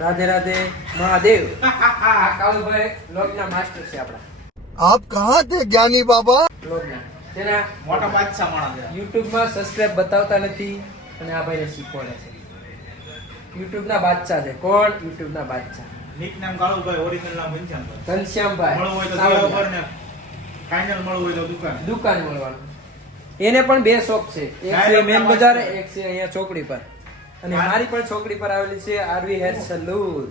Radhe Radhe Mahadev Kalubhai लोकना master છે આપડા आप कहाँ थे ज्ञानी बाबा લોકના તેના મોટા બાદશાહ માણસ YouTube માં સબસ્ક્રાઇબ બતાવતા નથી અને આ ભાઈને શીખવાડે છે YouTube ના બાદશાહ છે કોણ YouTube ના બાદશાહ નિક નામ કાળુભાઈ ઓરિજિનલ નામ ઘનશ્યામભાઈ મળવું હોય તો જગ્યા ઉપર ને ફાઇનલ મળવું હોય તો દુકાન મળવાનું એને પણ બે શોપ છે એક છે મેન બજાર એક છે અહીંયા ચોકડી પર અને મારી પણ ચોકડી પર આવેલી છે આરવી હેર સલૂન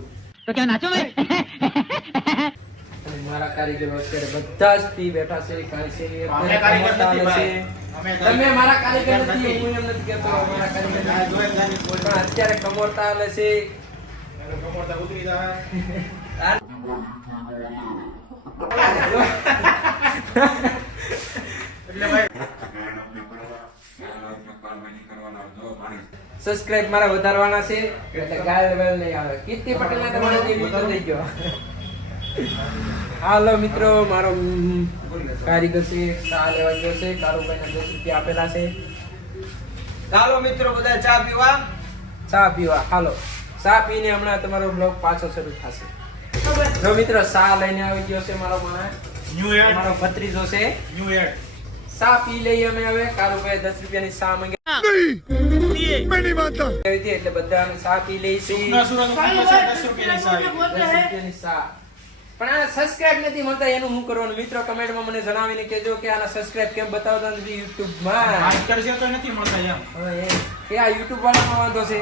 तो क्या नाचो मैं અને મારા કારીગરો અત્યારે બધા જ પી બેઠા છે કાઈ છે નહીં અમે કારીગર નથી ભાઈ તમે મારા કારીગર નથી હું એમ નથી કહેતો મારા કારીગર આ જોઈ જાની કોઈ પણ અત્યારે કમોરતા આલે છે કમોરતા ઉતરી જાય એટલે ભાઈ સબસ્ક્રાઇબ મારા વધારવાના છે એટલે ગાલ વેલ નહીં આવે કીર્તિ પટેલ ના તમારે જેવી તો થઈ ગયો હાલો મિત્રો મારો કારીગર છે ચા લેવા ગયો છે કારુભાઈ ના 10 રૂપિયા આપેલા છે ચાલો મિત્રો બધા ચા પીવા હાલો ચા પીને હમણાં તમારો બ્લોગ પાછો શરૂ થશે જો મિત્રો ચા લઈને આવી ગયો છે મારો માણસ ન્યુ એડ મારો ભત્રીજો છે ન્યુ એડ ચા પી લઈએ અમે હવે કારુભાઈ 10 રૂપિયાની ચા માંગે मैं नहीं मानता એટલે બધાને ચા પી લઈ છે સુના સુરત 10 રૂપિયાની સાવી 10 રૂપિયાની ચા પણ આ સબસ્ક્રાઇબ નથી મળતા એનું શું કરવાનું મિત્રો કમેન્ટમાં મને જણાવીને કહેજો કે આના સબસ્ક્રાઇબ કેમ બતાવતા નથી YouTube માં આજ કરશે તો નથી મળતા એમ હવે એ આ YouTube વાળામાં વાંધો છે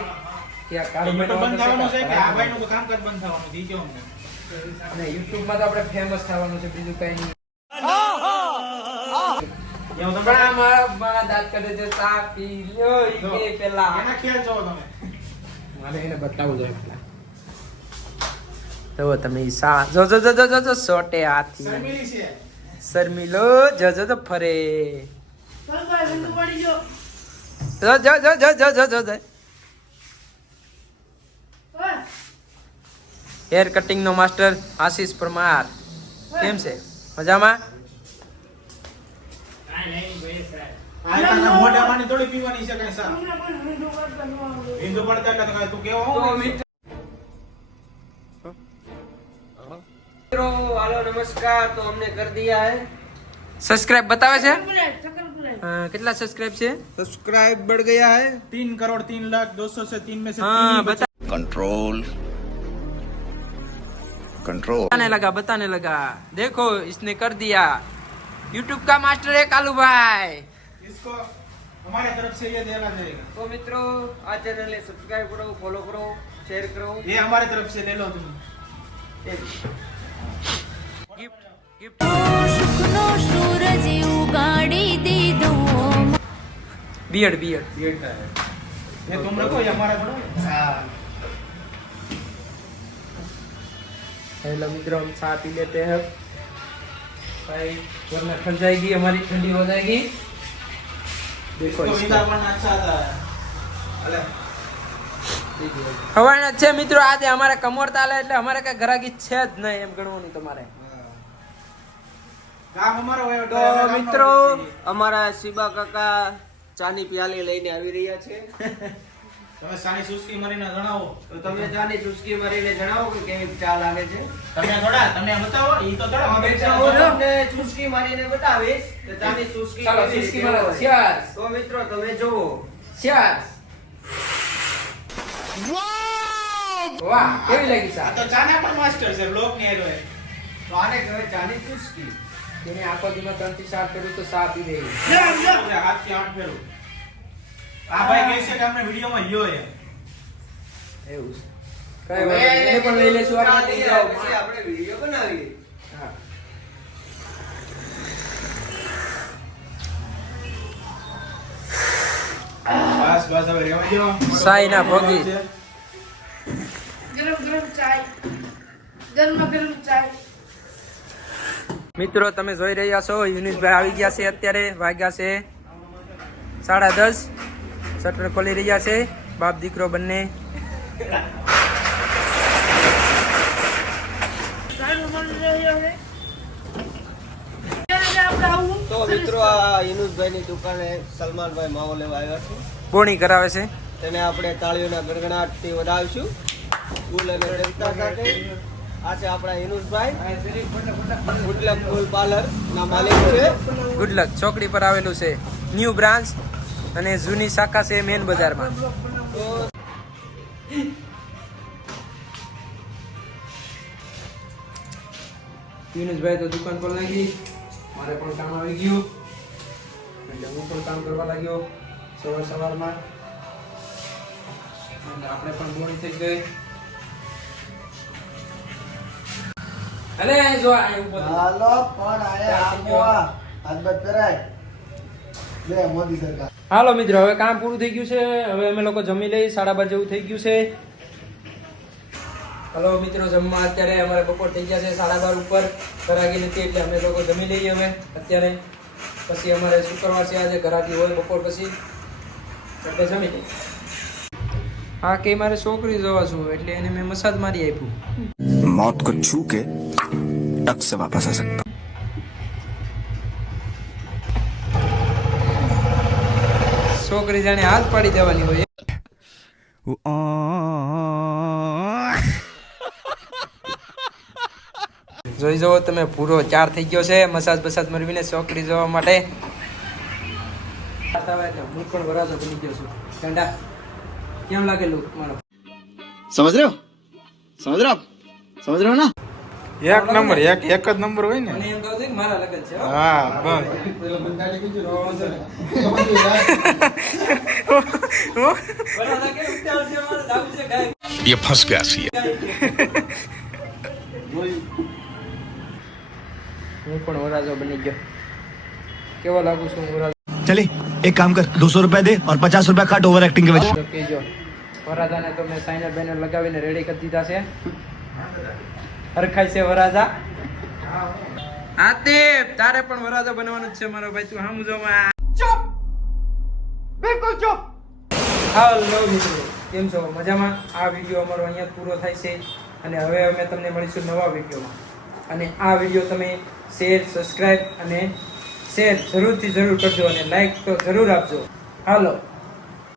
કે આ કારુભાઈ તો બંધ થવાનું છે કે આ ભાઈનું તો કામકાજ બંધ થવાનું છે ઈ કેવું છે અને YouTube માં તો આપણે ફેમસ થવાનું છે બીજું કઈ નહીં એવું તમે પણ આ મારા દાંત કાઢે છે ચા પી લ્યો ઈ કે પેલા એના ખેલ જો તમે મને એને બતાવવું જોઈએ પેલા તો તમે ઈ ચા જો જો જો જો જો સોટે હાથી શર્મિલી છે શર્મિલો જો જો તો ફરે જો જો જો જો જો જો જો જો હેર કટિંગ નો માસ્ટર આશીષ પરમાર કેમ છે મજામાં આ તાના મોઢા માની થોડી પીવાની છે કઈ સા હિન્દુ પડતા એટલે તો તું કેવો તો મિત્રો હાલો નમસ્કાર તો हमने कर दिया है सब्सक्राइब बतावे છે कितना सब्सक्राइब છે सब्सक्राइब बढ़ गया है 3 करोड़ 3 लाख 200 से 3 में से हाँ 3 बता कंट्रोल कंट्रोल बताने लगा देखो इसने कर दिया YouTube का मास्टर है कालू भाई इसको हमारे तरफ से ये देना जाएगा તો મિત્રો આ ચેનલને સબસ્ક્રાઇબ કરો ફોલો કરો શેર કરો ये हमारे तरफ से ले लो तुम गिफ्ट गिफ्ट સુખનો સૂરજ ઉગાડી દીધો बियर्ड बियर्ड बियर्ड का है ये तुम रखो ये हमारा थोड़ा है। हेलो मित्रों हम चाय पी लेते हैं भाई वरना ठंड जाएगी हमारी ठंडी हो जाएगी देखो इसको इसका विदा करना अच्छा आता है अले હવાના છે મિત્રો આજે અમારે કમોરતા આલે એટલે અમારે કઈ ઘરાકી છે જ નહીં એમ ગણવાનું તમારે काम हमारा હોય તો મિત્રો અમારા શિબા કાકા ચાની પ્યાલી લઈને આવી રહ્યા છે તમે સાની સુસ્કી મરીને જણાવો તો તમે ચાની ચુસ્કી મારીને જણાવો કે કેવી ચા લાગે છે તમે બતાવો ઈ તો થોડા અમે હું તમને ચુસ્કી મારીને બતાવીશ કે ચાની ચુસ્કી ચાલો કેવી ચુસ્કી રીતે મારો હોય. શિયાસ તો મિત્રો તમે જુઓ શિયાસ વાહ કેવી લાગી આ સા તો ચાના પણ માસ્ટર છે બ્લોક ને એરો હે તો આને કહેવાય ચાની ચુસ્કી તેને આખો દીમાં 3 થી 7 કરું તો સા પી દે હાથ થી 8 ફેરું આ ભાઈ કહે છે કે અમે વિડિયો માં લ્યો હે એવું છે કઈ વાત નહીં એને પણ લઈ લેશું ચા આપણે લઈ લઈ આવો, જાઓ પછી આપણે વિડિયો બનાવીએ હા બસ બસ હવે રેવા દો સાઈના ભોગી. गरम गरम चाय गरमा गरम चाय મિત્રો તમે જોઈ રહ્યા છો યુનિસભાઈ આવી ગયા છે અત્યારે વાગ્યા છે 10:30 શટર ખોલી રહ્યા છે બાપ દીકરો બંને તો મિત્રો આ યુનુસભાઈ ની દુકાને સલમાનભાઈ માવો લેવા આવ્યા છે બોણી કરાવે છે તેને આપણે તાળીઓના ગણગણાટથી વધાવીશું ફૂલ અને જનતા સાથે આ છે આપણા હિનુસભાઈ ગુડલક ફૂલ પાર્લર ના માલિક છે. ગુડ લક ચોકડી પર આવેલું છે, ન્યૂ બ્રાન્ચ અને જૂની શાખા છે મેન બજારમાં. યુનુસભાઈ તો દુકાન પર લાગી, મારે પણ કામ આવી ગયું એટલે હું પણ કામ કરવા લાગ્યો સવારમાં. અને આપણે પણ મોડી થઈ ગઈ. અલે જો આ ઉપર હાલો પણ આયા આપવા હાથ કરાય લે મોદી સરકાર. હાલો મિત્રો, હવે કામ પૂરું થઈ ગયું છે. હવે અમે લોકો જમી લઈ, 12:30 જેવું થઈ ગયું છે. હાલો મિત્રો, જમવા અત્યારે અમારે બપોર થઈ ગયા છે 12:30 ઉપર. ઘરાકી નથી એટલે અમે લોકો જમી લઈએ હવે અત્યારે. પછી અમારે શુક્રવાર છે આજે, ઘરાકી હોય બપોર પછી એટલે જમી લઈએ. હા કે મારે છોકરી જોવા છું એટલે એને મેં મસાજ મારી આપ્યું. मौत को छू के टक से वापस आ सकता. છોકરી જાણે હાથ પાડી દેવાની હોય. જોઈ જુઓ તમે, પૂરો 4 થઈ ગયો છે મસાજ બસાજ મરવીને છોકરી જોવા માટે. હું પણ વરાજો બની ગયો છું. ગાંડા કેમ લાગેલું મારો? समझ रहे हो ना? એક નંબર એક જ નંબર હોય ને. મને એમ કહું છું કે મારા લગન છે હો. હા બસ. વરાજા કે ઉતાવળ છે, મારે જાવું છે ગાય. ये फंस गया सी. હું પણ વરાજો બની ગયો. કેવો લાગુ છું વરાજો? चले एक काम कर 200 रुपए दे और 50 रुपए काट ओवर एक्टिंग के वजह તો કહેજો. વરાજાને તો મેં સાઇનર બેનર લગાવીને રેડી કરી દીધા છે. હરખાય છે વરાજા. હા તે તારે પણ વરાજા બનવાનું જ છે મારો ભાઈ. તું હામું જોવા. ચૂપ, બિલકુલ ચૂપ. હાલો મિત્રો, કેમ છો? મજામાં? આ વિડીયો અમારો અહીંયા પૂરો થાય છે અને હવે અમે તમને મળીશું નવા વિડીયોમાં. અને આ વિડીયો તમે શેર, સબસ્ક્રાઇબ અને શેર જરૂરથી જરૂર કરજો અને લાઈક તો જરૂર આપજો. હાલો.